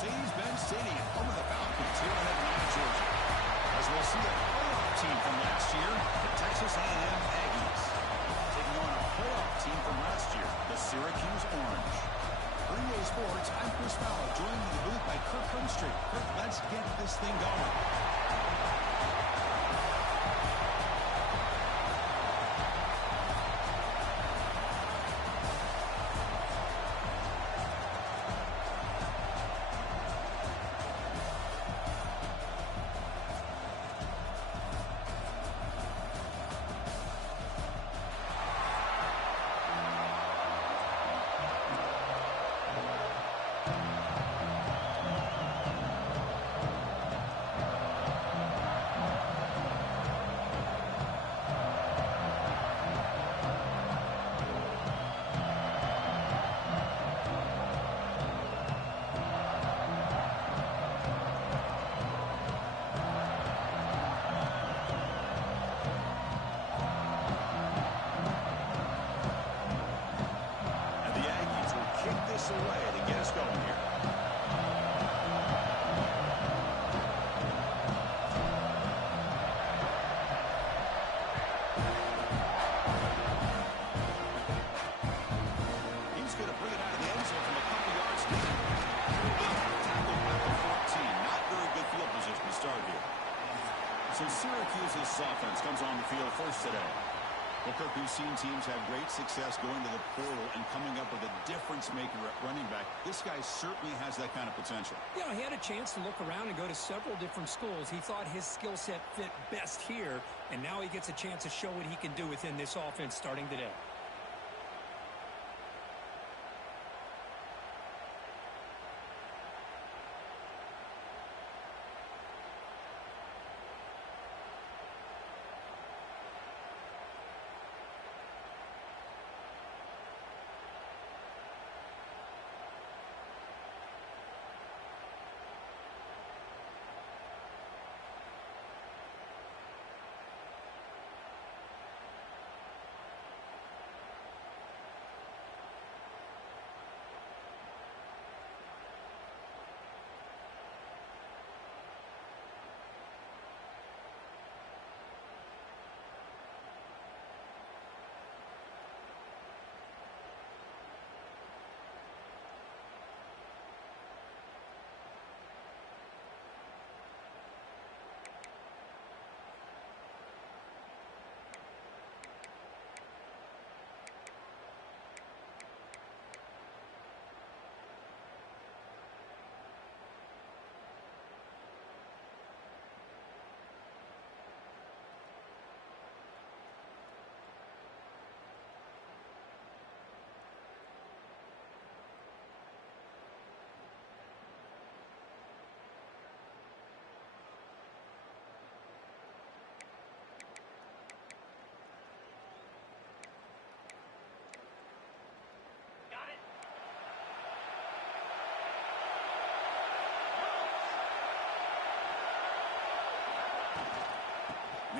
Mercedes-Benz Stadium, home of the Falcons here in Atlanta, Georgia. As we'll see a playoff team from last year, the Texas A&M Aggies, taking on a playoff team from last year, the Syracuse Orange. For EA Sports, I'm Chris Fowler, joined in the booth by Kirk Hermstreet. Kirk, let's get this thing going. Away to get us going here. He's going to bring it out of the end zone from a couple yards deep. Tackled back to 14. Not very good field position to start here. So Syracuse's offense comes on the field first today. Well, Kirk, we've seen teams have great success going to the portal and coming up with a difference-maker at running back. This guy certainly has that kind of potential. You know, he had a chance to look around and go to several different schools. He thought his skill set fit best here, and now he gets a chance to show what he can do within this offense starting today.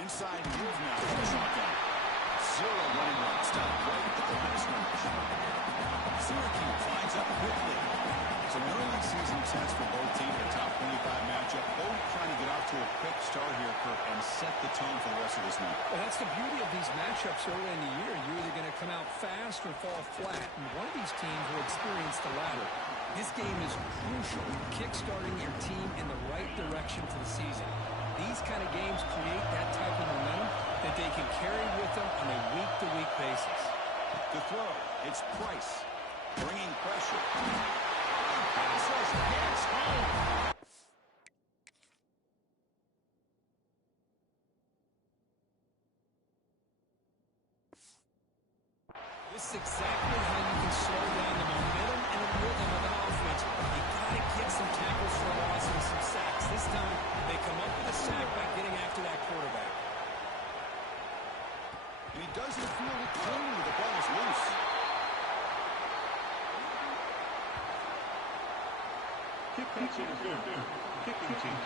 Inside move now for the shotgun. Zero running route. Stop right at the line of scrimmage. Syracuse lines up quickly. It's an early season test for both teams. A top 25 matchup. Both trying to get off to a quick start here, Kirk, and set the tone for the rest of this night. Well, that's the beauty of these matchups early in the year. You're either going to come out fast or fall flat, and one of these teams will experience the latter. This game is crucial, kick-starting your team in the right direction for the season. These kind of games create that type of momentum that they can carry with them on a week-to-week basis. The throw, it's Price, bringing pressure. Passes, hits home. This is exactly how you can slow down the momentum and the rhythm of an offense. You got to get some tackles for a loss and some sacks. This time, they come up with a sack by getting after that quarterback. And he doesn't feel it cleanly. The ball is loose. Kicking team.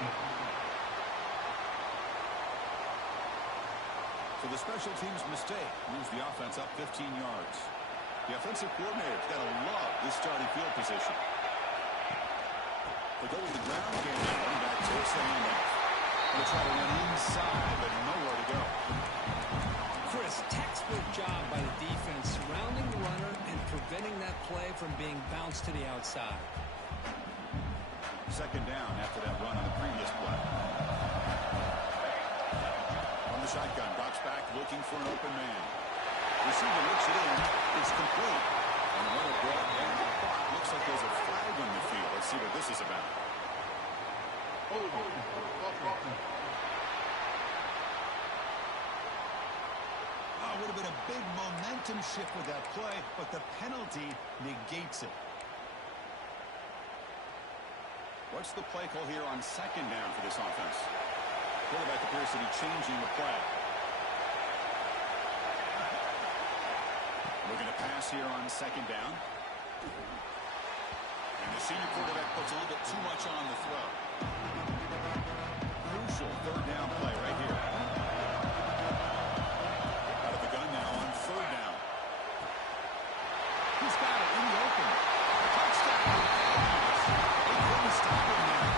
So the special teams mistake moves the offense up 15 yards. The offensive coordinator's got to love this starting field position. They go to the ground game. Running back takes the handoff. Going to try to run inside, but nowhere to go. Chris, textbook job by the defense surrounding the runner and preventing that play from being bounced to the outside. Second down after that run on the previous play. From the shotgun, drops back looking for an open man. Receiver looks it in. It's complete. And the runner brought down the clock. Looks like there's a flag on the field. Let's see what this is about. Would have been a big momentum shift with that play, but the penalty negates it. What's the play call here on second down for this offense? Quarterback appears to be changing the play. Looking to pass here on second down. And the senior quarterback puts a little bit too much on the throw. Crucial third down play right here. Third down. He's got it in the open. Touchdown. They couldn't stop him there.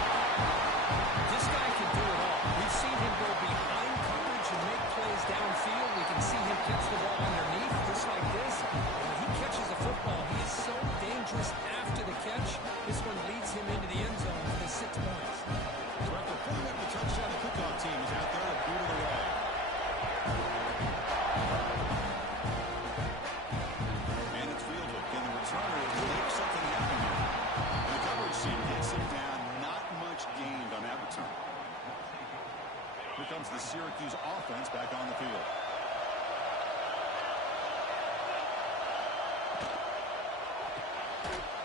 This guy can do it all. We've seen him go behind coverage and make plays downfield. We can see him catch the ball underneath, just like this. When he catches the football, he is so dangerous after the catch. This one leads him into the end zone for the 6 points. So after putting up the touchdown, the kickoff team is out there to boot it away. Here comes the Syracuse offense back on the field.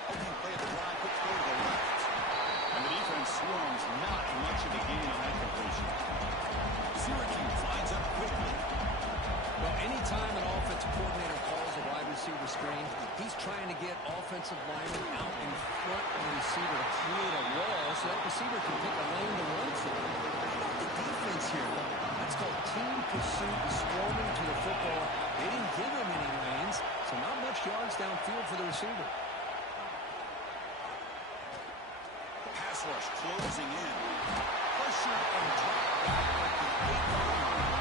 Opening play at the line, quick throw to the left. And the defense swarms, not much of a gain on that completion. Syracuse lines up quickly. Well, anytime an offensive coordinator calls a wide receiver screen, he's trying to get offensive linemen out in front of the receiver to create a wall so that receiver can pick a lane to run through. Defense here. That's called team pursuit, swarming to the football. They didn't give him any lanes, so not much yards downfield for the receiver. Pass rush closing in. Pressure and drop back at the 8-yard line.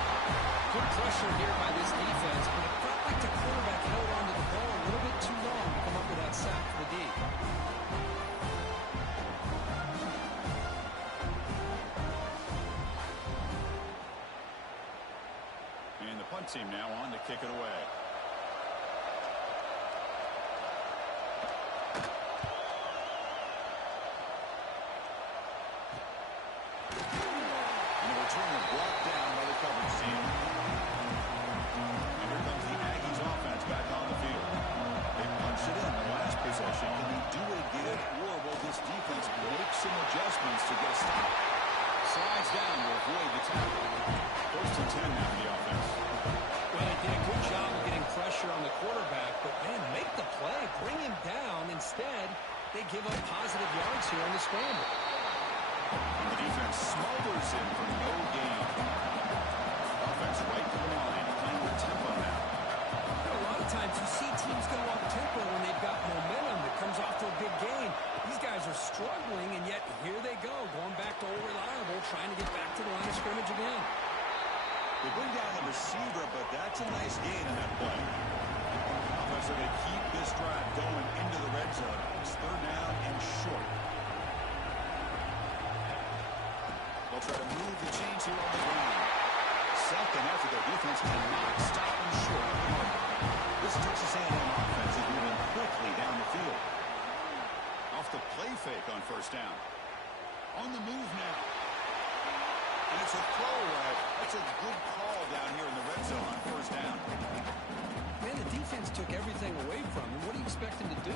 Good pressure here by this defense, but it felt like the quarterback held onto the ball a little bit too long to come up with that sack for the D. Team now on to kick it away. And the returner brought down by the coverage team. And here comes the Aggies offense back on the field. They punched it in the last possession. Can they do it again, or will this defense make some adjustments to get a stop? Slides down to avoid the tackle. First and 10 now for the offense. Well, they did a good job of getting pressure on the quarterback, but, man, make the play, bring him down. Instead, they give up positive yards here on the scramble. And the defense smothers him for no gain. Offense right to the line, playing with tempo now. A lot of times you see teams go up tempo when they've got momentum that comes off to a big gain. These guys are struggling, and yet here they go, going back to old reliable, trying to get back to the line of scrimmage again. They bring down the receiver, but that's a nice gain in that play. Offense are going to keep this drive going into the red zone. It's third down and short. They'll try to move the chains here on the ground. Second after their defense cannot stop them short. This Texas A&M offense is moving quickly down the field. Off the play fake on first down. On the move now. And it's a throwaway. That's a good call down here in the red zone on first down. Man, the defense took everything away from him. What do you expect him to do?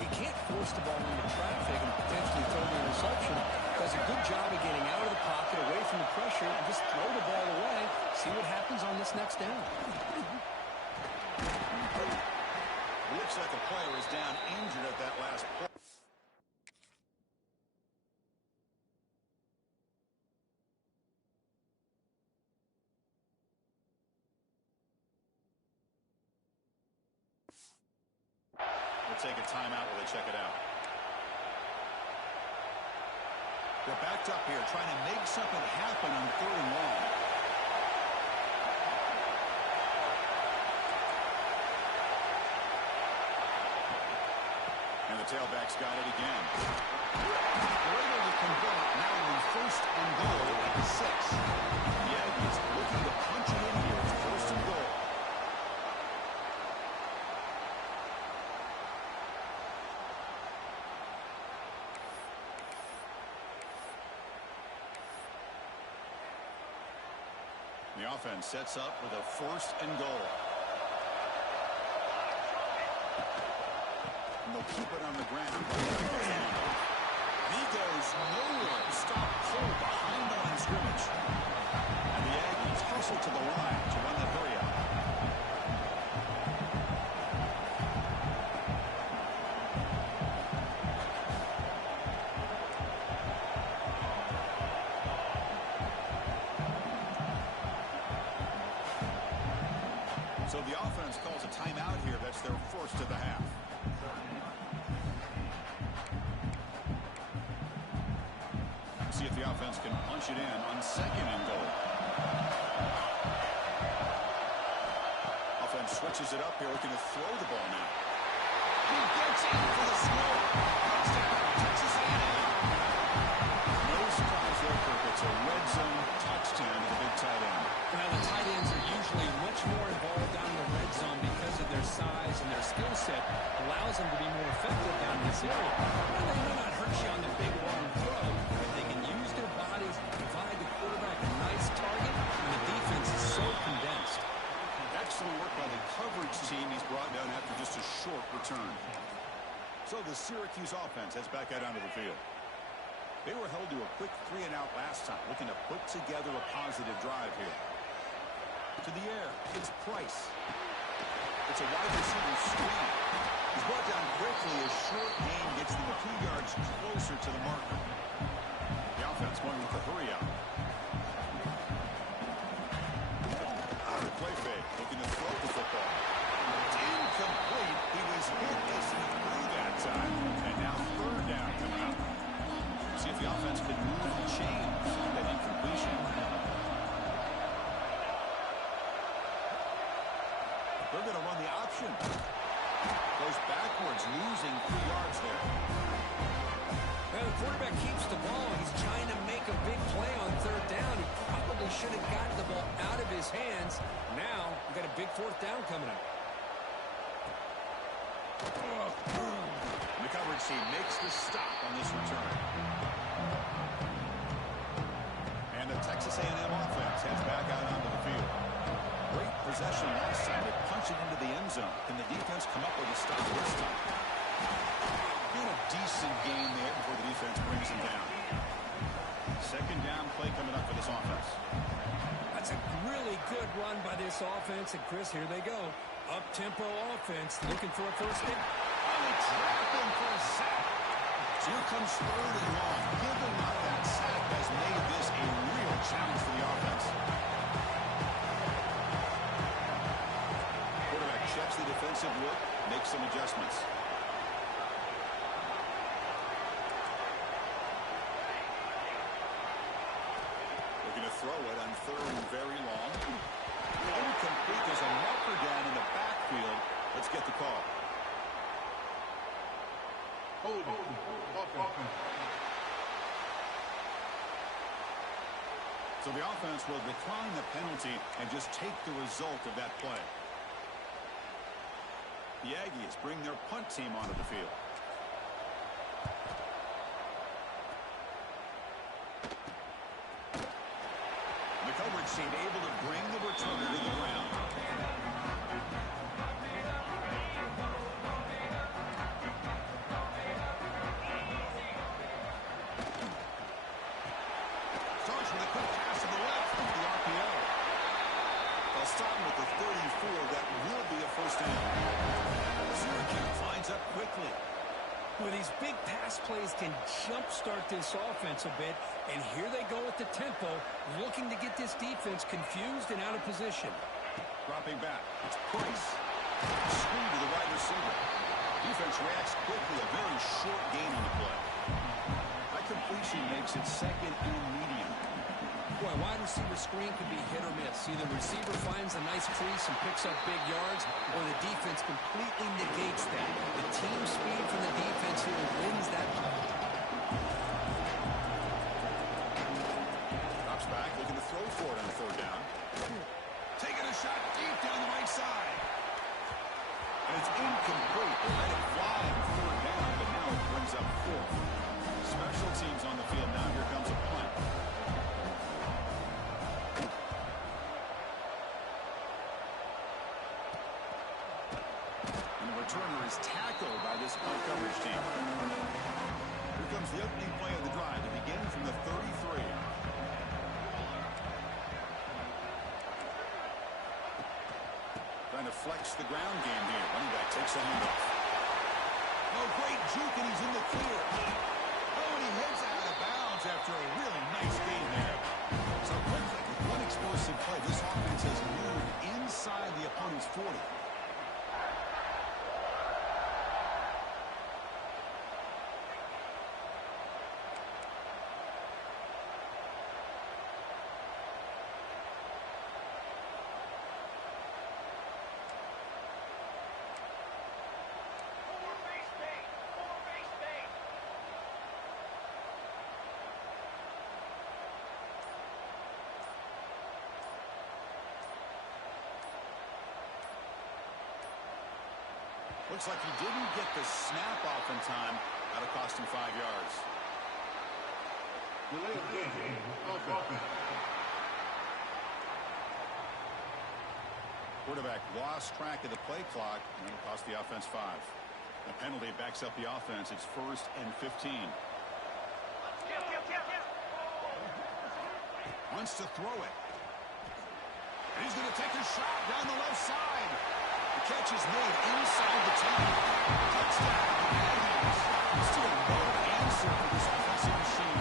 He can't force the ball into traffic and potentially throw the interception. Does a good job of getting out of the pocket, away from the pressure, and just throw the ball away. See what happens on this next down. Looks like a player is down injured at that last play. We'll take a timeout while they check it out. They're backed up here, trying to make something happen on 3rd and long. And the tailback's got it again. They're able to convert now on 1st and goal at the 6. The Aggies looking to punch it in here. It's 1st and goal. The offense sets up with a 1st and goal. And they'll keep it on the ground. He goes nowhere. Stop cold behind the line of scrimmage. And the Aggies hustle to the line to run the hurry up. So the offense calls a timeout here. That's their 1st of the half. See if the offense can punch it in on 2nd and goal. Offense switches it up here, looking to throw the ball now. He gets in for the score. Touchdown, Texas A&M. No surprise there, Kirk. It's a red zone touchdown to the big tight end. Now, the tight ends are usually much more involved down in the red zone because of their size and their skill set allows them to be more effective down in this area. Now, they may not hurt you on the big long throw, but they can use their bodies to provide the quarterback a nice target when the defense is so condensed. Excellent work by the coverage team. He's brought down after just a short return. So the Syracuse offense heads back out onto the field. They were held to a quick 3-and-out last time, looking to put together a positive drive here. To the air, it's Price. It's a wide receiver screen. He's brought down quickly. A short gain gets them a few yards closer to the marker. The offense going with the hurry out. Out of play fake, looking to throw the football. It's incomplete. He was hit as he threw that time. And now 3rd down coming up. See if the offense can move the chains on that incompletion. They're going to run the option. Goes backwards, losing 3 yards there. Well, the quarterback keeps the ball. He's trying to make a big play on 3rd down. He probably should have gotten the ball out of his hands. Now, we've got a big 4th down coming up. The coverage team makes the stop on this return. And the Texas A&M offense heads back out onto the field. Great possession last time. They punch it into the end zone. Can the defense come up with a stop this time? Been a decent game there before the defense brings him down. 2nd down play coming up for this offense. That's a really good run by this offense. And, Chris, here they go. Up-tempo offense looking for a 1st down. They trap him for a sack. So here comes 3rd and long. Giving up that sack has made this a real challenge for the offense. Quarterback checks the defensive look, makes some adjustments. Looking to throw it on 3rd and very long. Incomplete. There's a marker down in the backfield. Let's get the call. So the offense will decline the penalty and just take the result of that play. The Aggies bring their punt team onto the field. The coverage team able to bring the returner to the ground. Starts with a quick pass to the left with the RPO. They'll stop him with the 34. That will be a 1st down. Syracuse lines up quickly. Well, these big pass plays can jumpstart this offense a bit, and here they go at the tempo, looking to get this defense confused and out of position. Dropping back, it's Price. Screen to the wide receiver. Defense reacts quickly, a very short gain on the play. That That completion makes it second and medium. Boy, wide receiver screen can be hit or miss. Either receiver finds a nice crease and picks up big yards, or the defense completely negates that. The team speed from the defense here wins that. Drops back, looking to throw for it on third down. Taking a shot deep down the right side. And it's incomplete. They let it fly on third down, but now it brings up fourth. Special teams on the field. Now here comes a punt. And the returner is tackled by this punt coverage team. Here comes the opening play of the drive to begin from the 33. Trying to flex the ground game here. Running back takes a handoff. Oh, great juke, and he's in the clear. Oh, and he heads out of bounds after a really nice game there. So quickly, with one explosive play, this offense has moved inside the opponent's 40. Looks like he didn't get the snap off in time. That'll cost him 5 yards. Delay of game. Offense. Quarterback lost track of the play clock, and it'll cost the offense 5. A penalty backs up the offense. It's 1st and 15. Wants to throw it. And he's going to take a shot down the left side. The catch is made inside the 10. Touchdown, the Aggies. Still no answer for this offensive machine.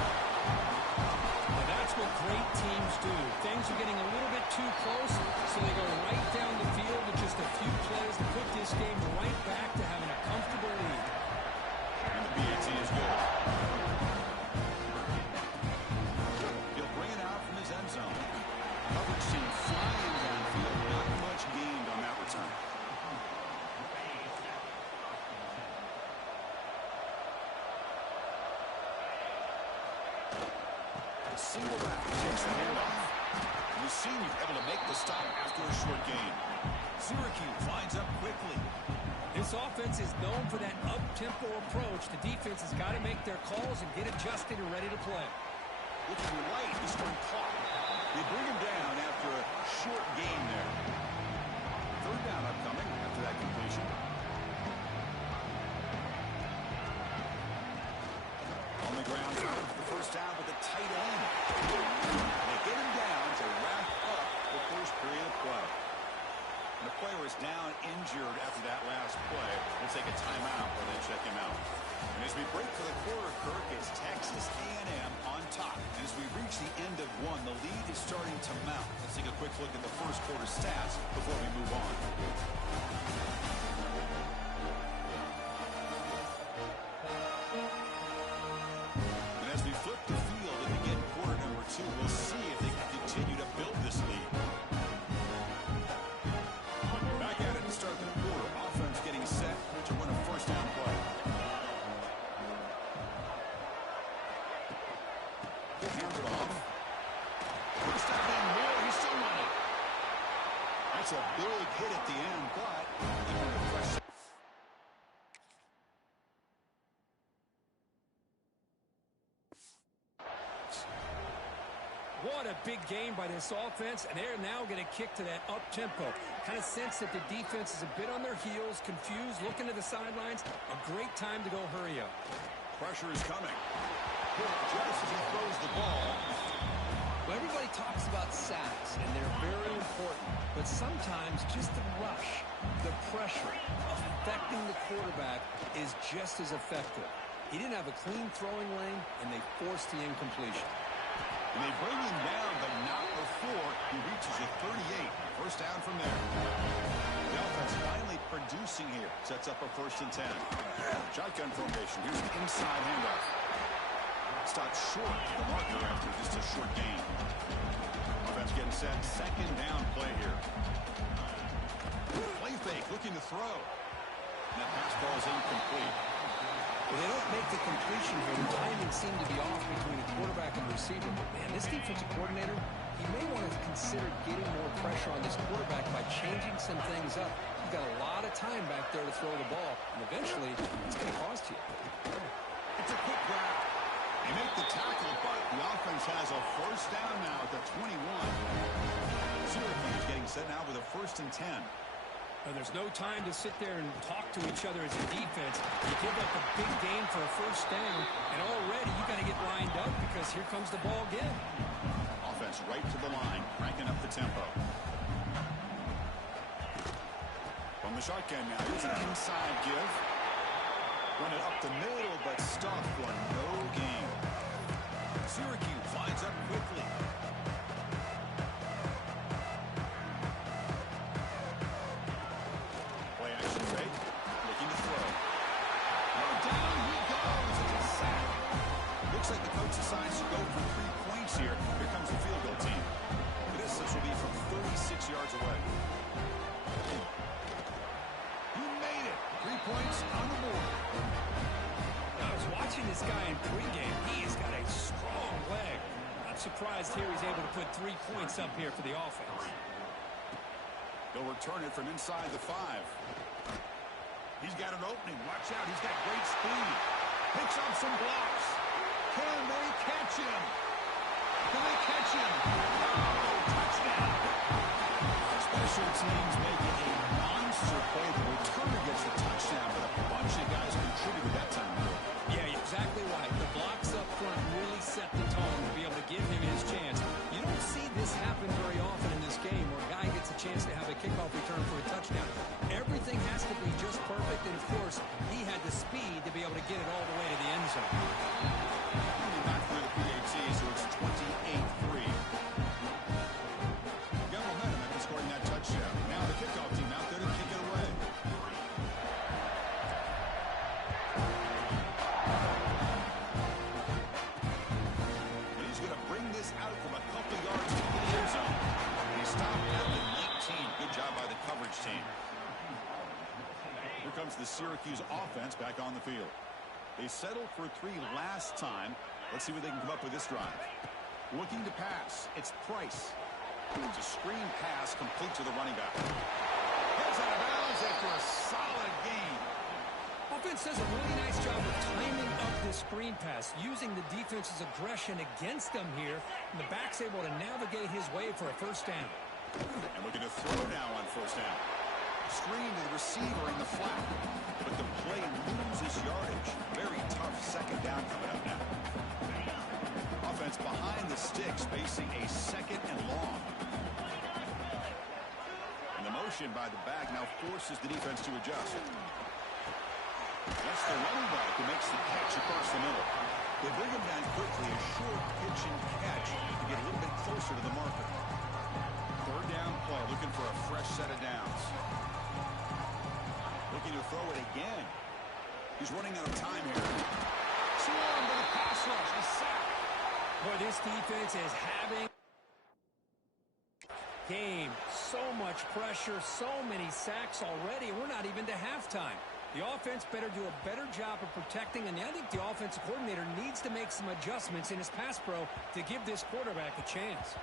Well, that's what great teams do. Things are getting a little bit too close, so they go right down the field with just a few plays to put this game right back to having a comfortable lead. And the PAT is good. He'll bring it out from his end zone. Coverage team flying downfield. Not much gained on that return. Single back takes the handoff. The senior able to make the stop after a short gain. Syracuse lines up quickly. This offense is known for that up-tempo approach. The defense has got to make their calls and get adjusted and ready to play. Looking right, this one caught. They bring him down after a short gain there. Third down upcoming after that completion. On the ground, the first down with a tight end. They get him down to wrap up the first period of play. And the player is down injured after that last play. We'll take a timeout or then check him out. And as we break for the quarter, Kirk, it's Texas A&M on top. And as we reach the end of one, the lead is starting to mount. Let's take a quick look at the first quarter stats before we move on. And as we flip the field and begin quarter number 2, we'll see if they can continue to build this lead. Back at it to start the quarter. Offense getting set to run a first down play. Hands it off. First down and more. He's still running. That's a big hit at the end, but even with pressure. What a big game by this offense, and they're now going to kick to that up-tempo. Kind of sense that the defense is a bit on their heels, confused, looking to the sidelines. A great time to go hurry up. Pressure is coming. Just as he throws the ball. Well, everybody talks about sacks, and they're very important. But sometimes just the rush, the pressure, affecting the quarterback is just as effective. He didn't have a clean throwing lane, and they forced the incompletion. And they bring him down, but not before he reaches a 38. First down from there. The offense finally producing here. Sets up a 1st and 10. Shotgun formation. Here's an inside handoff. Stopped short of the marker after just a short gain. Offense getting set. Second down play here. Play fake, looking to throw. And that pass ball is incomplete. Well, they don't make the completion here. The timing seemed to be off between the quarterback and the receiver. But, man, this defensive coordinator, he may want to consider getting more pressure on this quarterback by changing some things up. You've got a lot of time back there to throw the ball, and eventually it's going to cost you. It's a quick grab. They make the tackle, but the offense has a first down now at the 21. Syracuse getting set now with a 1st and 10. There's no time to sit there and talk to each other as a defense. You give up a big game for a first down, and already you got to get lined up because here comes the ball again. Offense right to the line, cranking up the tempo. From the shotgun now, here's an inside give. Run it up the middle, but stuffed for no gain. Syracuse lines up quickly. Play action fake, looking to throw. Down he goes. It's a sack. Looks like the coach decides to go for 3 points here. Here comes the field goal team. The distance will be from 36 yards away. You made it. 3 points on the board. I was watching this guy in pregame. He's got a strong leg. Not surprised here he's able to put 3 points up here for the offense. They'll return it from inside the 5. He's got an opening. Watch out. He's got great speed. Picks up some blocks. Can they catch him? Can they catch him? Oh, touchdown. Special teams making a monster play. The returner gets the touchdown, but a bunch of guys contributed that time. Yeah, exactly right. The blocks up front really set the tone to be able to give him his chance. You don't see this happen very often in this game where a guy gets a chance to have a kickoff return for a touchdown. Everything has to be just perfect, and of course, he had the speed to be able to get it all the way to the end zone. Back through the PAT, so it's 28-3. Got momentum after scoring that touchdown. Now the kickoff team out there to kick it away. And he's going to bring this out from a couple yards to the end zone. And he stopped at the 19. Good job by the coverage team. Here comes the Syracuse offense back on the field. They settled for 3 last time. Let's see what they can come up with this drive. Looking to pass. It's Price. It's a screen pass complete to the running back. Heads out of bounds after a solid gain. Offense does a really nice job of timing up this screen pass, using the defense's aggression against them here, and the back's able to navigate his way for a first down. And looking to throw now on first down. Screen to the receiver in the flat, but the play loses yardage. Very tough second down coming up now. Offense behind the sticks, facing a 2nd and long. And the motion by the back now forces the defense to adjust. That's the running back who makes the catch across the middle. They bring him down quickly, a short pitch and catch to get a little bit closer to the marker. 3rd down play, looking for a fresh set of downs. Looking to throw it again. He's running out of time here. Swarmed with a pass rush, a sack. Boy, this defense is having game. So much pressure, so many sacks already. We're not even to halftime. The offense better do a better job of protecting, and I think the offensive coordinator needs to make some adjustments in his pass pro to give this quarterback a chance.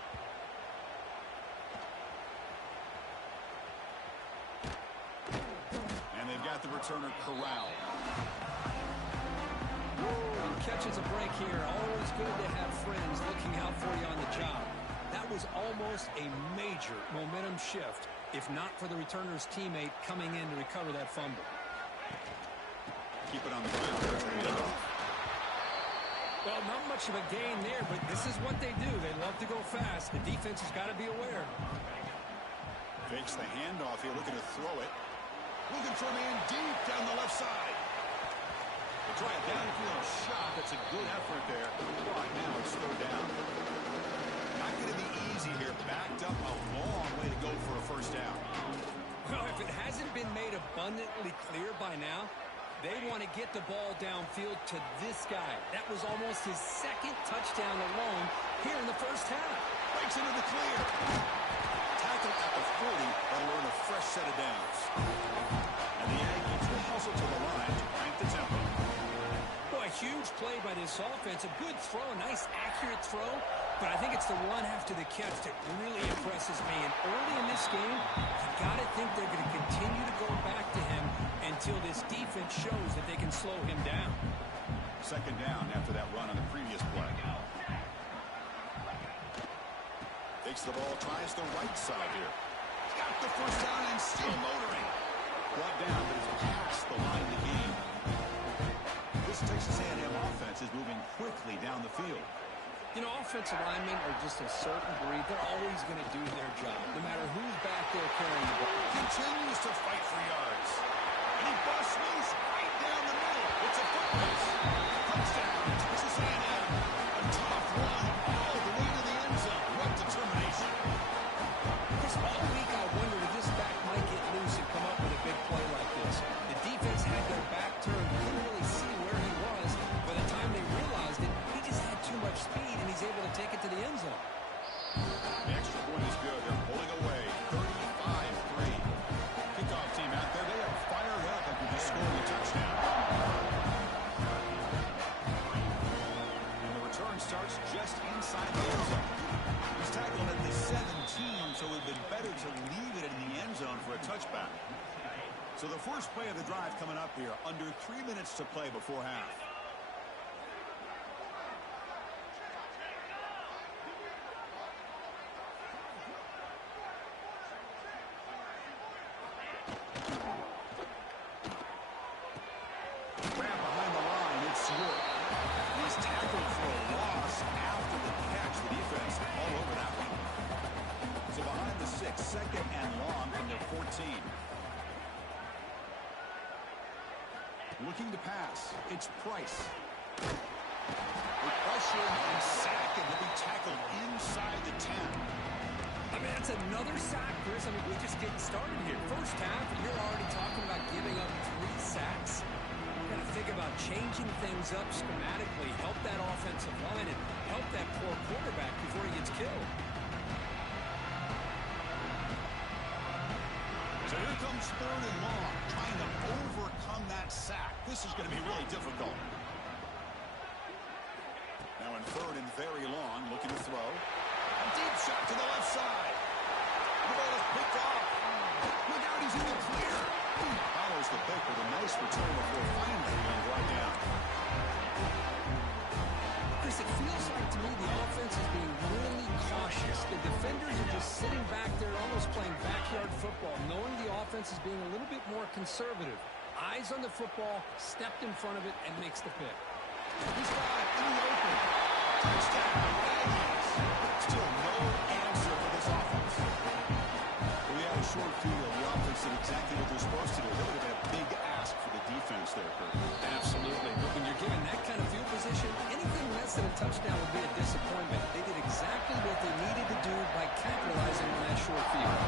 And they've got the returner corralled. Catches a break here. Always good to have friends looking out for you on the job. That was almost a major momentum shift, if not for the returner's teammate coming in to recover that fumble. Keep it on the ground. Well, not much of a gain there, but this is what they do. They love to go fast. The defense has got to be aware. Fakes the handoff here, looking to throw it. Looking for a man deep down the left side. They try a downfield shot. That's a good effort there. Right now it's third down. Not going to be easy here. Backed up a long way to go for a first down. Well, if it hasn't been made abundantly clear by now, They want to get the ball downfield to this guy. That was almost his second touchdown alone here in the first half. Breaks into the clear. Tackle at the 40. That'll earn a fresh set of downs. And the Aggies will hustle to the line to crank the tempo. Boy, huge play by this offense. A good throw, a nice accurate throw. But I think it's the run after the catch that really impresses me. And early in this game, you got to think they're going to continue to go back to him until this defense shows that they can slow him down. Second down after that run on the previous play. Takes the ball, tries the right side here. Got the first down and still motoring. Brought down, but it's past the line of the game. This Texas A&M offense is moving quickly down the field. You know, offensive linemen are just a certain breed. They're always going to do their job, no matter who's back there carrying the ball. Continues to fight for yards. And he busts loose right down the middle. It's a foot race. Touchdown, Texas A&M. A tough run all the way to the end zone. What determination. Chris, all week I wondered if this back might get loose and come up with a big play like this. The defense had their back turned. Couldn't really see where he was. By the time they realized it, he just had too much speed, and he's able to take it to the end zone. The extra point is good. They're pulling away. 35-3. Kickoff team out there. They are fired up after just scoring a touchdown. And the return starts just inside the end zone. He's tackled at the 17, so it would have been better to leave it in the end zone for a touchback. So the first play of the drive coming up here. Under 3 minutes to play before half. Second and long from their 14. Looking to pass. It's Price. With pressure and sack, and he'll be tackled inside the 10. I mean, that's another sack, Chris. I mean, we're just getting started here. First half, and you're already talking about giving up 3 sacks. You've got to think about changing things up schematically, help that offensive line, and help that poor quarterback before he gets killed. So here comes third and long, trying to overcome that sack. This is going to be really difficult. Now in third and very long, looking to throw. A deep shot to the left side. The ball is picked off. Look out, he's in the clear. Follows the pick with a nice return before finally being brought down. Chris, it feels like to me the offense is being really cautious. The defenders are just sitting back there almost playing backyard football, knowing the offense is being a little bit more conservative. Eyes on the football, stepped in front of it, and makes the pick. He's got it in the open. Touchdown, Aggies. Still no answer for this offense. We had a short field. The offense did exactly what they're supposed to do. That would have been a big ask for the defense there, Kurt. Absolutely. But when you're given that kind of field position, anything less than a touchdown would be a disappointment. They did exactly what they needed to do by capitalizing on that short field.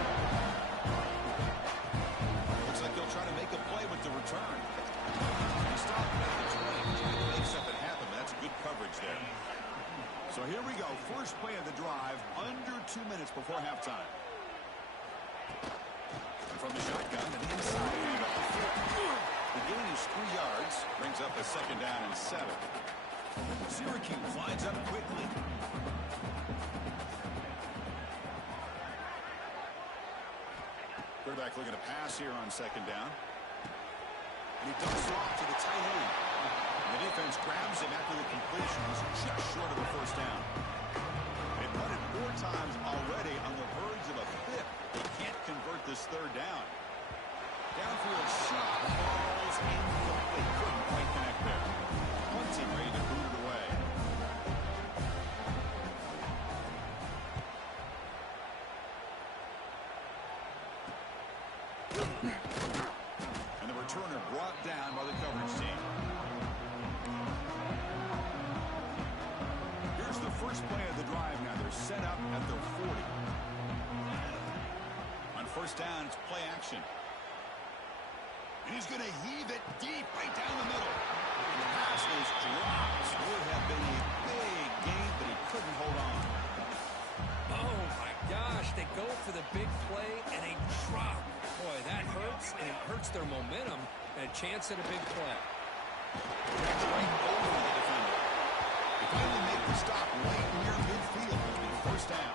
Looks like they'll try to make a play with the return. He stopped at the 20, trying to make something happen. That's good coverage there. So here we go. First play of the drive, under 2 minutes before halftime. And from the shotgun, an inside handoff. The gain is 3 yards, brings up a second down and 7. Syracuse lines up quickly. Quarterback looking to pass here on second down. And he dumps it off to the tight end. And the defense grabs him after the completion. He's just short of the first down. They've run it 4 times already on the verge of a 5th. They can't convert this third down. Downfield shot falls incomplete. Couldn't quite connect there. Punting ready to boot it away. And the returner brought down by the coverage team. Here's the first play of the drive now. They're set up at their 40. On first down, it's play action. And he's going to heave it deep right down the middle. The pass is dropped. Would have been a big gain, but he couldn't hold on. Oh, my gosh. They go for the big play, and they drop. Boy, that hurts, and it hurts their momentum and a chance at a big play. That's right over the defender. They finally make the stop right near midfield in the first down.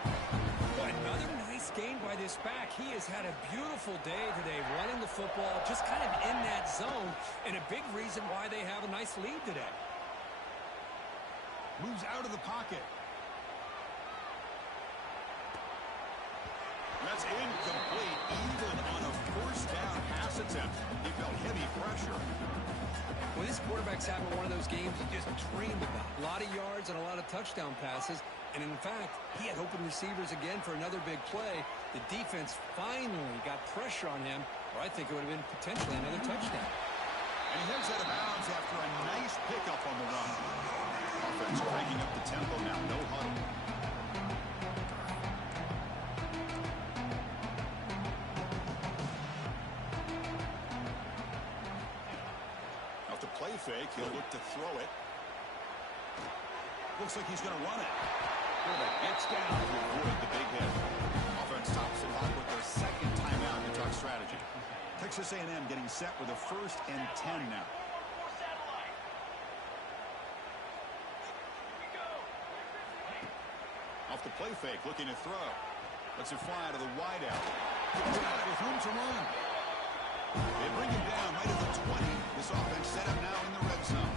Boy, another nice gain by this back. He has had a beautiful day today running the football, just kind of in that zone, and a big reason why they have a nice lead today. Moves out of the pocket. That's incomplete, even on a first down pass attempt. He felt heavy pressure. Well, this quarterback's having one of those games he just dreamed about. A lot of yards and a lot of touchdown passes. And, in fact, he had open receivers again for another big play. The defense finally got pressure on him, or I think it would have been potentially another touchdown. And he heads out of bounds after a nice pickup on the run. Offense cranking up the tempo now. No huddle. Off the play fake, he'll look to throw it. Looks like he's going to run it. Quarterback gets down to avoid the big hit. Offense stops the clock with their second timeout to talk strategy. Texas A&M getting set with a 1st and 10 now. Off the play fake, looking to throw. Lets it fly to the wideout. With room to run. They bring him down right at the 20. This offense set up now in the red zone.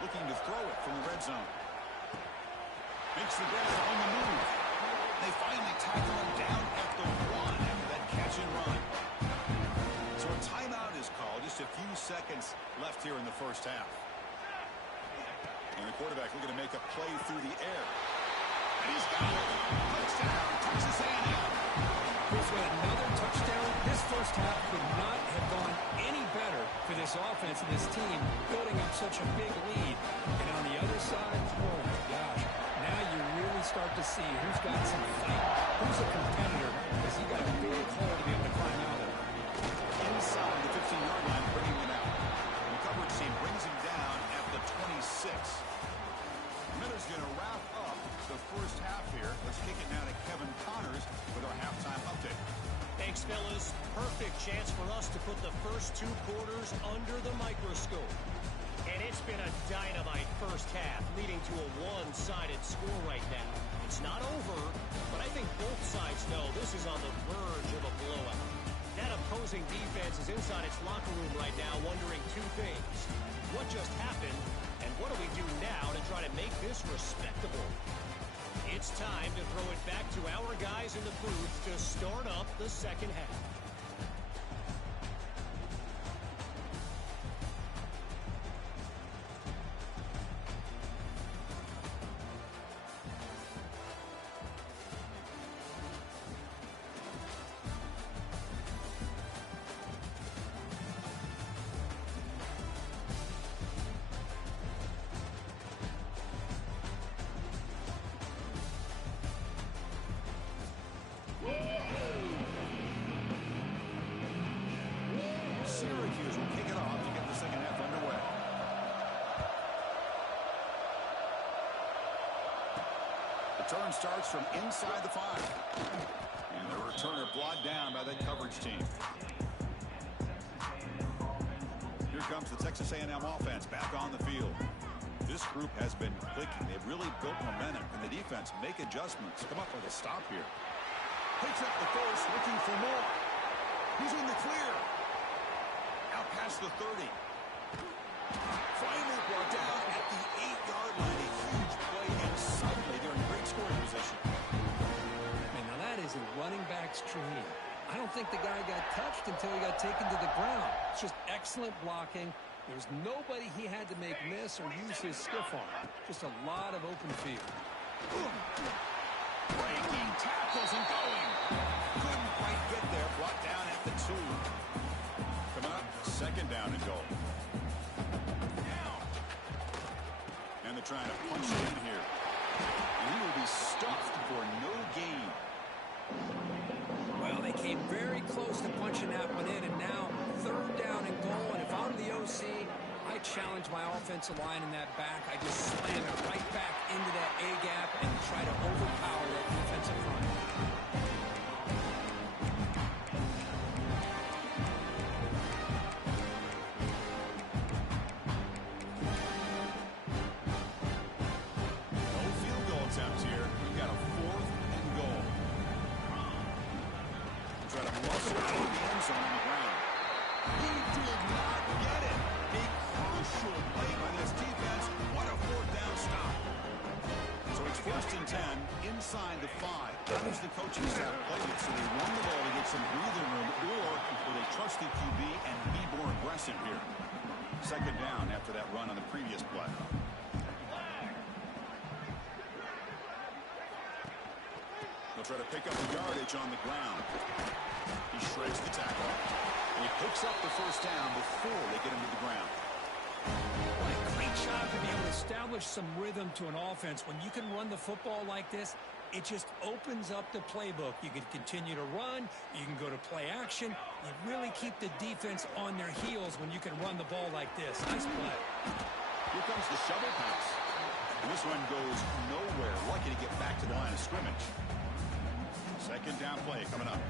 Looking to throw it from the red zone. Makes the grab on the move. They finally tackle him down at the 1 after that catch and run. So a timeout is called. Just a few seconds left here in the first half. And the quarterback looking to make a play through the air. And he's got it. Touchdown, Texas A&M. With another touchdown, this first half could not have gone any better for this offense and this team, building up such a big lead. And on the other side, oh my gosh, now you really start to see who's got some fight, who's a competitor, because he got a big hole to be able to climb out of. Inside the 15-yard line, bringing it out. And the coverage team brings him down at the 26. Miller's going to wrap up the first half here. Let's kick it now to Kevin Connors with our halftime update. Thanks, fellas. Perfect chance for us to put the first 2 quarters under the microscope. And it's been a dynamite first half, leading to a one-sided score right now. It's not over, but I think both sides know this is on the verge of a blowout. That opposing defense is inside its locker room right now wondering 2 things. What just happened, and what do we do now to try to make this respectable? It's time to throw it back to our guys in the booth to start up the second half. Syracuse will kick it off to get the second half underway. Return starts from inside the 5. And the returner blocked down by that coverage team. Here comes the Texas A&M offense back on the field. This group has been clicking. They've really built momentum, and the defense make adjustments. Come up with a stop here. Picks up the first, looking for more. He's in the clear. Out past the 30. Finally brought down at the 8-yard line. A huge play, and suddenly they're in great scoring position. And now that is a running back's dream. I don't think the guy got touched until he got taken to the ground. It's just excellent blocking. There's nobody he had to make miss or use his stiff arm. Just a lot of open field. Breaking tackles and going. Couldn't quite get there. Brought down at the 2. Coming up, second down and goal. And they're trying to punch it in here. And he will be stuffed for no gain. Well, they came very close to punching that one in, and now third down and goal. And if I'm the OC, I challenge my offensive line in that back. I just slam it right back into that A-gap and try to overpower that defensive front. No field goal attempts here. We've got a 4th and goal. Try to muscle through the end zone on the ground. He did not get it. A crucial play by this defense. What a 4th down stop. So it's 1st and 10 inside the 5. That was the coaching staff played it, so they run the ball to get some breathing room, or will they trust the QB and be more aggressive here? 2nd down after that run on the previous play. They'll try to pick up the yardage on the ground. He shreds the tackle. And he picks up the 1st down before they get him to the ground. What a great job to be able to establish some rhythm to an offense. When you can run the football like this, it just opens up the playbook. You can continue to run. You can go to play action. You really keep the defense on their heels when you can run the ball like this. Nice play. Here comes the shovel pass. And this one goes nowhere. Lucky to get back to the line of scrimmage. 2nd down play coming up.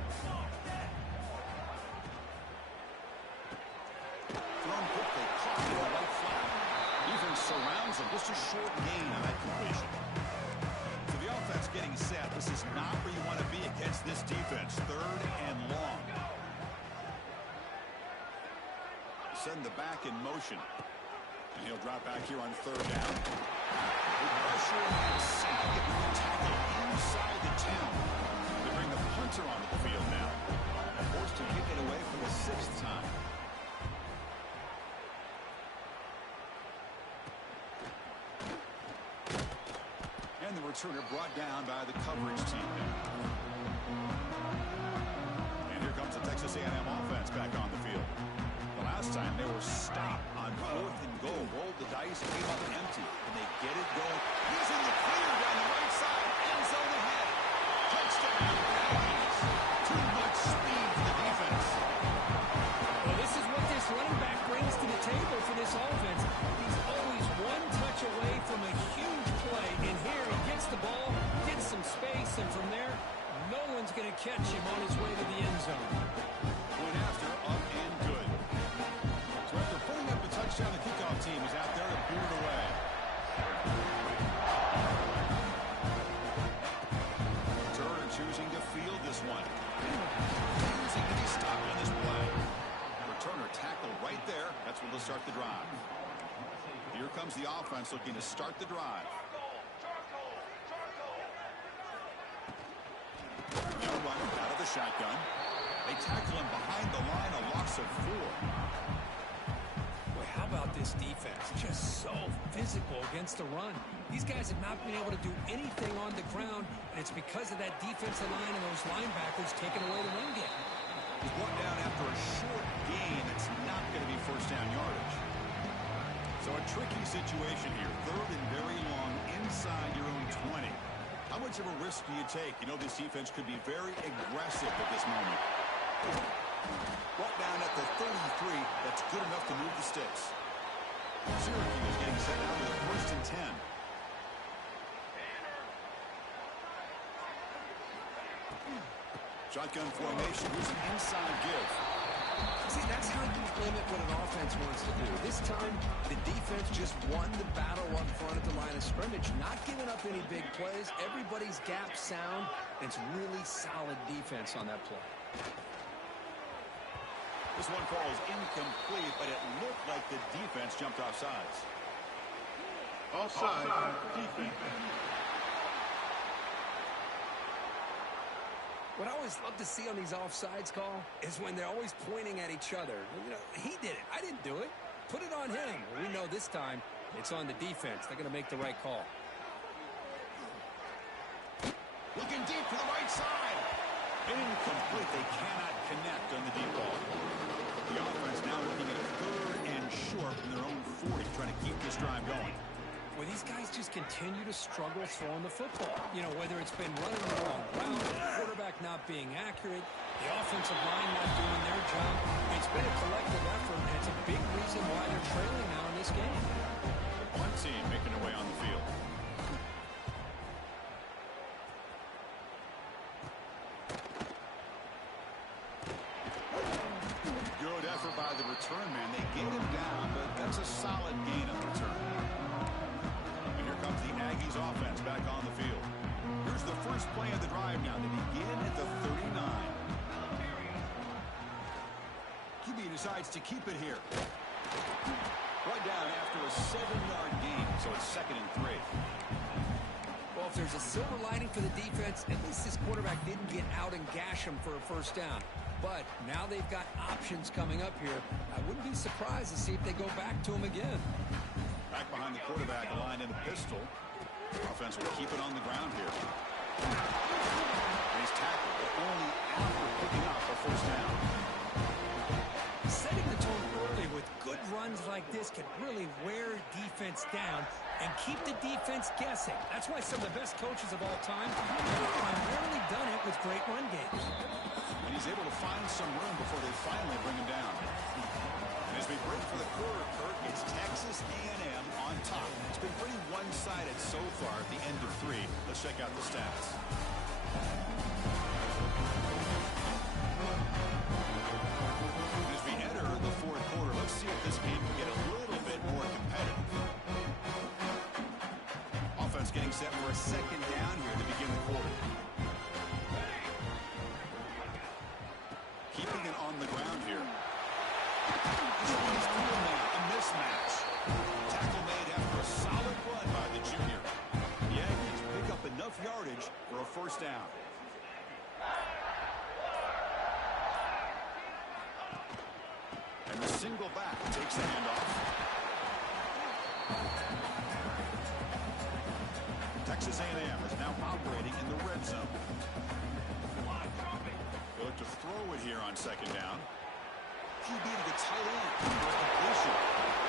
Thrown quickly, caught in the right flat. Defense surrounds him. Just a short gain on that completion. So the offense getting set. This is not where you want to be against this defense. 3rd and long. Send the back in motion. And he'll drop back here on 3rd down. With pressure and safety, the tackle inside the 10. They bring the punter onto the field now. Forced to kick it away for the 6th time. And the returner brought down by the coverage team. And here comes the Texas A&M offense back on the field. The last time they were stopped on 4th and goal. Rolled the dice, came up empty. And they get it going. He's in the clear down the right side. End zone ahead. Touchdown. Aggies. Too much speed for the defense. Well, this is what this running back brings to the table for this offense. He's always one touch away from a huge play. And here he gets the ball, gets some space, and from there, no one's going to catch him on his way to the end zone. Point after, up and good. So after putting up a touchdown, the kickoff team is out there to boot it away. Turner choosing to field this one. Choosing to be stopped on this play. Returner tackled right there. That's where they'll start the drive. Here comes the offense looking to start the drive. Now run out of the shotgun. They tackle him behind the line, a loss of 4. Boy, how about this defense? Just so physical against the run. These guys have not been able to do anything on the ground, and it's because of that defensive line and those linebackers taking away the run game. He's brought down after a short gain. It's not going to be 1st down yardage. So a tricky situation here. 3rd and very long inside your own 20. How much of a risk do you take? You know this defense could be very aggressive at this moment. Brought down at the 33. That's good enough to move the sticks. Syracuse getting set out with a 1st and 10. Shotgun formation. Here's an inside give. See, that's how you limit what an offense wants to do. This time, the defense just won the battle up front at the line of scrimmage, not giving up any big plays. Everybody's gap sound, and it's really solid defense on that play. This one falls incomplete, but it looked like the defense jumped off sides. Offside. Defense. What I always love to see on these offsides call is when they're always pointing at each other. You know, he did it. I didn't do it. Put it on him. We know this time it's on the defense. They're going to make the right call. Looking deep to the right side. Incomplete. They cannot connect on the deep ball. The offense now looking at a 3rd and short from their own 40, trying to keep this drive going. Well, these guys just continue to struggle throwing the football. You know, whether it's been running the wrong route, the quarterback not being accurate, the offensive line not doing their job. It's been a collective effort, and it's a big reason why they're trailing now in this game. One team making their way on the field. Good effort by the return man. They get him down, but that's a solid gain on the return. And here comes the Aggies offense back on the field. Here's the first play of the drive now. They begin at the 39. QB decides to keep it here. Right down after a 7-yard gain, so it's 2nd and 3. Well, if there's a silver lining for the defense, at least this quarterback didn't get out and gash him for a first down. But now they've got options coming up here. I wouldn't be surprised to see if they go back to him again. Back behind the quarterback, line in the pistol. Offense will keep it on the ground here. And he's tackled, but only after picking up a first down. Setting the tone early with good runs like this can really wear defense down and keep the defense guessing. That's why some of the best coaches of all time have primarily done it with great run games. And he's able to find some room before they finally bring him down. And as we break for the quarter, Kirk, it's Texas A&M on top. It's been pretty one-sided so far at the end of 3. Let's check out the stats. As we enter the fourth quarter, let's see if this game can get a little bit more competitive. Offense getting set for a second down here to begin the quarter. Keeping it on the ground here. A mismatch. Tackle made after a solid run by the junior. The Aggies pick up enough yardage for a first down. And the single back takes the handoff. Texas A&M is now operating in the red zone. They look to throw it here on second down. QB to the tight end. Completion.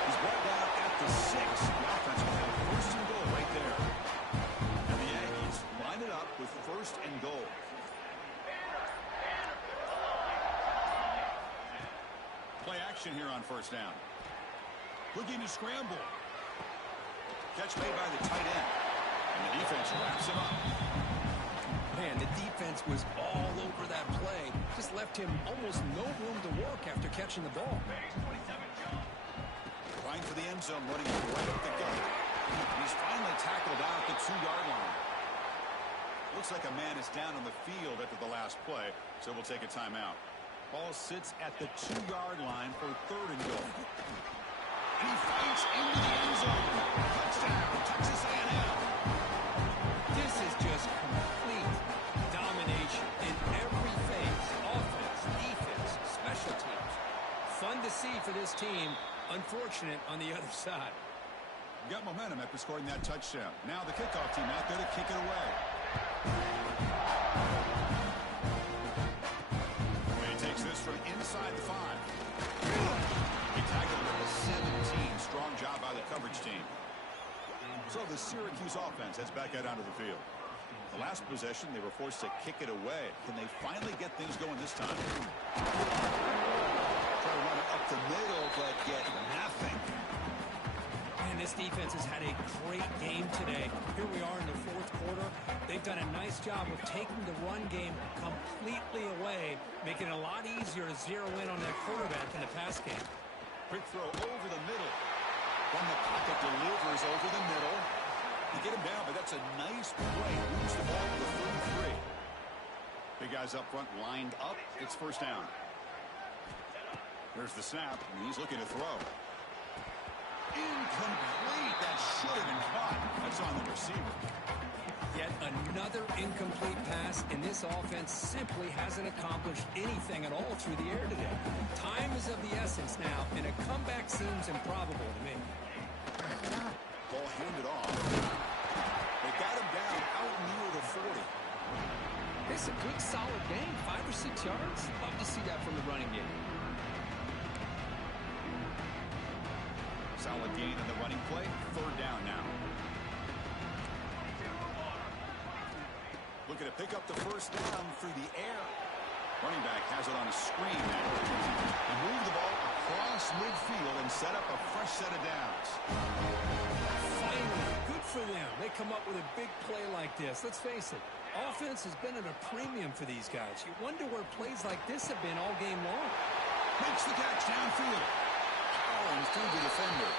He's brought down at the 6. The offense will have first and goal right there. And the Aggies line it up with first and goal. Play action here on first down. Looking to scramble. Catch made by the tight end. And the defense wraps him up. Man, the defense was all over that play. Just left him almost no room to work after catching the ball. Trying for the end zone, running right up the gut. He's finally tackled out at the 2-yard line. Looks like a man is down on the field after the last play, so we'll take a timeout. Ball sits at the 2-yard line for 3rd and goal. And he fights into the end zone. Touchdown, Texas A&M. This is just complete domination in every phase. Offense, defense, special teams. Fun to see for this team. Unfortunate on the other side. Got momentum after scoring that touchdown. Now the kickoff team out there to kick it away. And he takes this from inside the 5. He tackled at the 17. Strong job by the coverage team. So the Syracuse offense heads back out onto the field. The last possession, they were forced to kick it away. Can they finally get things going this time? Try to run it up the middle, but get nothing. And this defense has had a great game today. Here we are in the fourth quarter. They've done a nice job of taking the run game completely away, making it a lot easier to zero in on that quarterback in the pass game. Quick throw over the middle. From the pocket, delivers over the middle. You get him down, but that's a nice play. Moves the ball to the 33. Big guys up front lined up. It's first down. There's the snap, and he's looking to throw. Incomplete. That should have been caught. That's on the receiver. Yet another incomplete pass, and this offense simply hasn't accomplished anything at all through the air today. Time is of the essence now, and a comeback seems improbable to me. Ball handed off. They got him down out near the 40. It's a good, solid game. 5 or 6 yards. Love to see that from the running game. Solid gain in the running play. 3rd down now. Looking to pick up the first down through the air. Running back has it on a screen now. They move the ball across midfield and set up a fresh set of downs. Finally, good for them. They come up with a big play like this. Let's face it, offense has been at a premium for these guys. You wonder where plays like this have been all game long. Makes the catch downfield. Powering through the defender.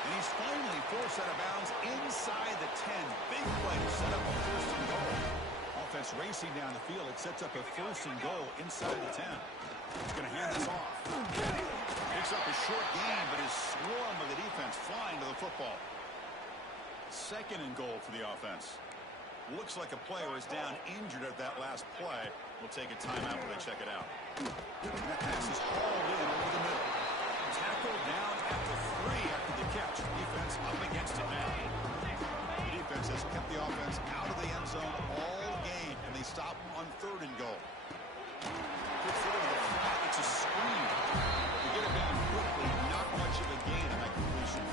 And he's finally forced out of bounds inside the 10. Big play to set up a first and goal. Offense racing down the field. It sets up a first and goal inside the 10. He's going to hand this off. Picks up a short gain, but his swarm of the defense flying to the football. Second and goal for the offense. Looks like a player is down injured at that last play. We'll take a timeout when they check it out. And that pass is hauled in over the middle. Tackled down at the 3 after the catch. Defense up against it now. The defense has kept the offense out of the end zone all game, and they stop on third and goal. Good throw to the flat. It's a screen. They get it down quickly. Not much of a gain in that completion.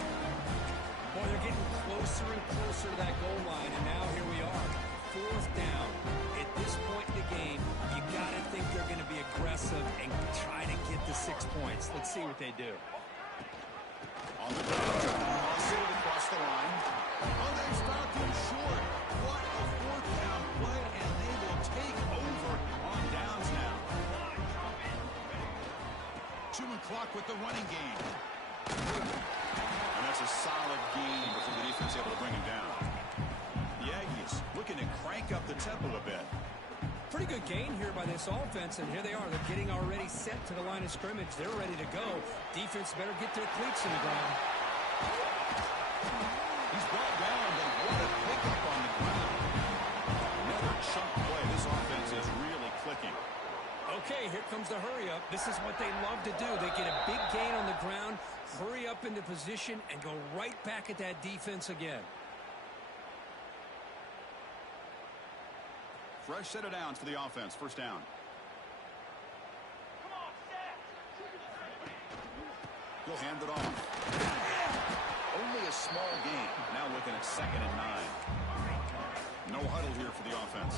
Boy, they're getting closer and closer to that goal line, and now here we are. Fourth down. At this point in the game, you got to think they're going to be aggressive and try to get the 6 points. Let's see what they do. On the ground, muscle across the line. Oh, they stopped him short. What a fourth down play, and they will take over on downs now. 2 clock with the running game. And that's a solid gain before the defense able to bring him down. The Aggies looking to crank up the tempo a bit. Pretty good gain here by this offense, and here they are. They're getting already set to the line of scrimmage. They're ready to go. Defense better get their cleats in the ground. He's brought down, but what a pickup on the ground. Another chunk play. This offense is really clicking. Okay, here comes the hurry up. This is what they love to do. They get a big gain on the ground, hurry up into position, and go right back at that defense again. Fresh set of downs for the offense. First down. He'll hand it off. Only a small gain. Now looking at 2nd and 9. No huddle here for the offense.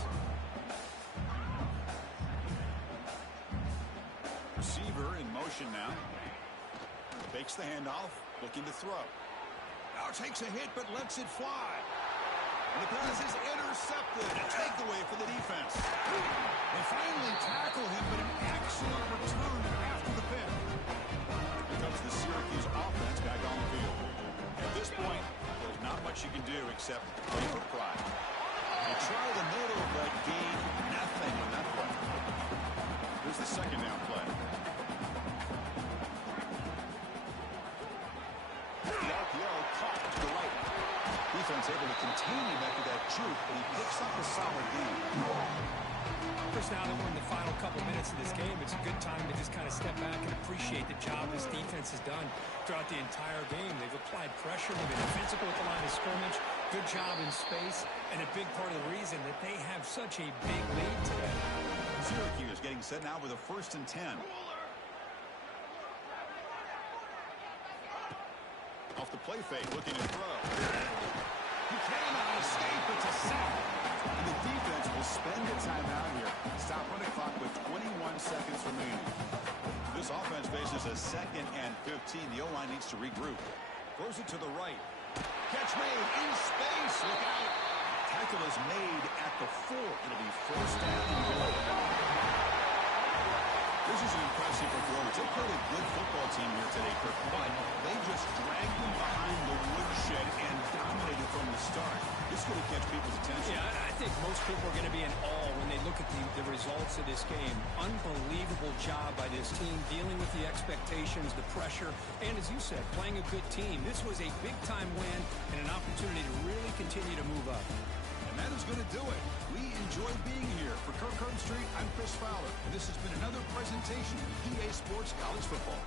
Receiver in motion now. Fakes the handoff. Looking to throw. Now takes a hit but lets it fly. And the pass is intercepted. A takeaway for the defense. They finally tackle him, but an excellent return after the pick. Here comes the Syracuse offense back on the field. At this point, there's not much you can do except play for pride. They try the middle, but gain nothing on that play. Here's the second down play. The RPO caught to the right. Defense able to contain him after that juke, but he picks up a solid gain. First now that we're in the final couple minutes of this game, it's a good time to just kind of step back and appreciate the job this defense has done throughout the entire game. They've applied pressure. They've been physical at the line of scrimmage. Good job in space, and a big part of the reason that they have such a big lead today. Syracuse getting set now with a 1st and 10. Off the play fake, looking to throw. He cannot escape. It's a sack. And the defense will spend the time out here. Stop running clock with 21 seconds remaining. This offense faces a 2nd and 15. The O-line needs to regroup. Throws it to the right. Catch made in space. Look out. Tackle is made at the 4. It'll be first down and goal. This is an impressive performance. They played a good football team here today, Kirk, but they just dragged them behind the woodshed and dominated from the start. This is going to catch people's attention. Yeah, I think most people are going to be in awe when they look at the results of this game. Unbelievable job by this team, dealing with the expectations, the pressure, and as you said, playing a good team. This was a big-time win and an opportunity to really continue to move up. And that is going to do it. We enjoyed being here. For Kirk Street, I'm Chris Fowler, and this has been another presentation of EA Sports College Football.